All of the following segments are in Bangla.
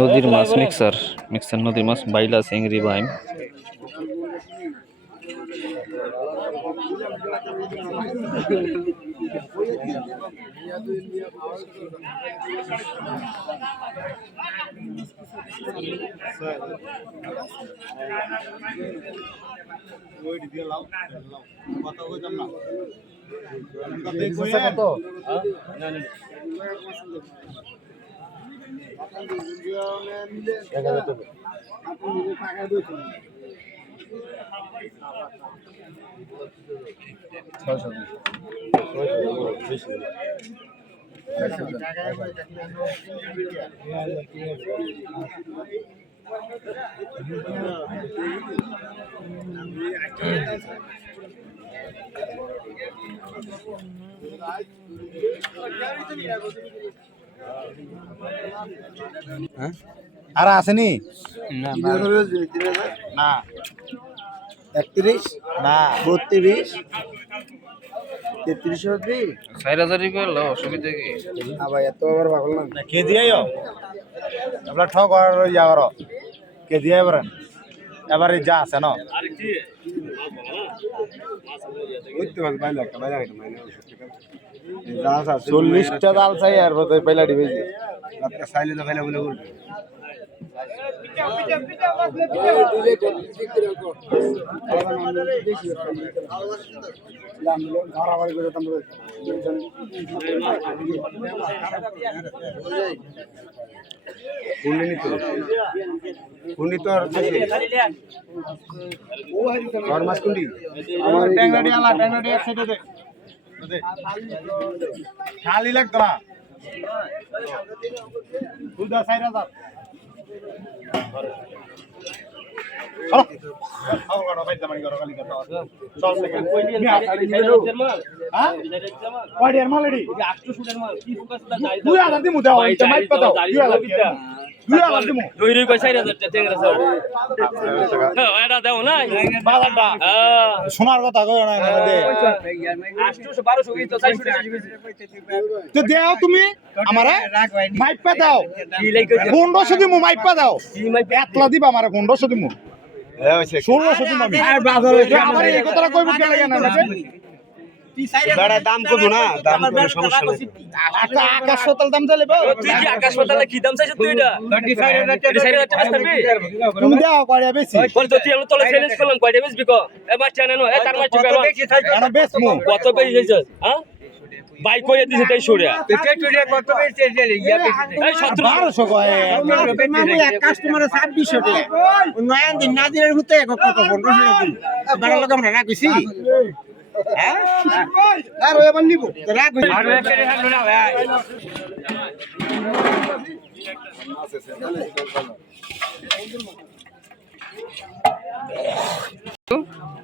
নদীর মাছ মিক্সার নদীর মাছ বাইলা চিংড়ি বাইম আর আসেনি না 31 না 32 33 হবে 4000 টাকা অসুবিধা কি ভাই এত আবার পাগল না কে দিয়াইও আপনার ঠক আর যাওয়ার কে দিয়াই এবারে যা আছে না চল্লিশটা দাল চাই আর পেলা ডিবেছি চাইলে তো ফেলে বলে বলবে খালি লাগতো না শোনার কথা দেও তুমি আমার মাইপা দাও 1500 দিমু মাইপা দাও একলা দিবা আমার 1500 দিমু 1600 দিমু আমি আমার এই কথাটা কইব কে লাগে না বেড়া দাম কত না দাম কোনো সমস্যা নাই আচ্ছা আকাশ পাতাল দাম চাইলে তুই কি আকাশ পাতালে কি দাম চাইছিস তুই এটা 24000 টাকা তুমি দাও কয়টা বেশি বল তো তুই আমি তোলে চ্যালেঞ্জ করলাম কয়টা বেশি বিকো এবার চ্যানেল এ তার মাঝে বেশি না বেশমু কত বেশি হইছে হ্যাঁ বাই কইয়া দিছে তাই ছড়িয়া তে টুরিয়া কত বেশি চলে ইয়া বেশি এই 1700 কয় মামু এক কাস্টমারে 2600 টাকা নয়ন দিন নাজিরের হুতে কত 1500 দিন বড় লোক আমরা রাখছি হ্যাঁ আর ওই আবার নিব রাখ আর একেরে হালো না ভাই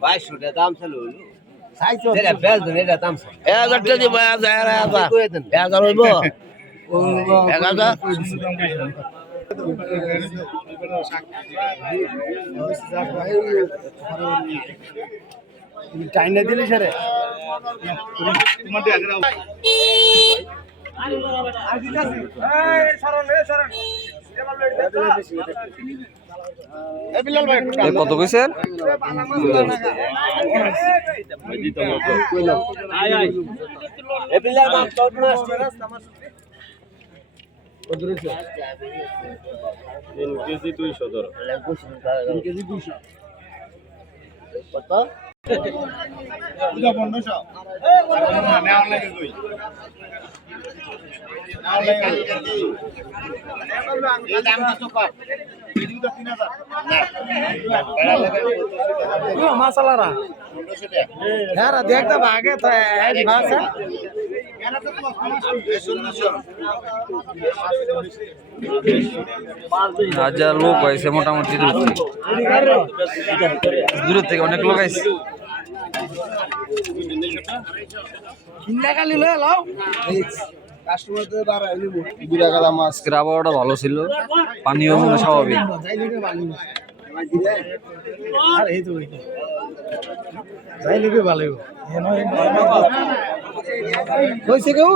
ভাই শুনে দাম চলো সাইজ এরা বেল দনে এটা দাম 1000 টাকা দিব 1000 হইব 1000 টাইনা দিলি স্যার তোমার দিয়ে আগে কত কইছেন কেজি 200 ধরো 3 কেজি 200 কত পূজা 1500 নেওয়ার লাগে কই নেওয়ার লাগে এই দাম কত কর ভিডিও তো 3000 না মাশাআল্লাহ 1500 টাকা यार देख तो भागे तो है बात है यार तो 1500 হাজার লোক হয়েছে মোটামুটি দূর থেকে অনেক লোক আইছে কিন্নাকালি লয়ে লাও কাস্টমার তো বাড়া হইলো বিরাগালা মাছ আবহাওয়াটা ভালো ছিল পানিও মনে স্বাভাবিক আর এই তো যাই লিবে ভালো হইছে কেউ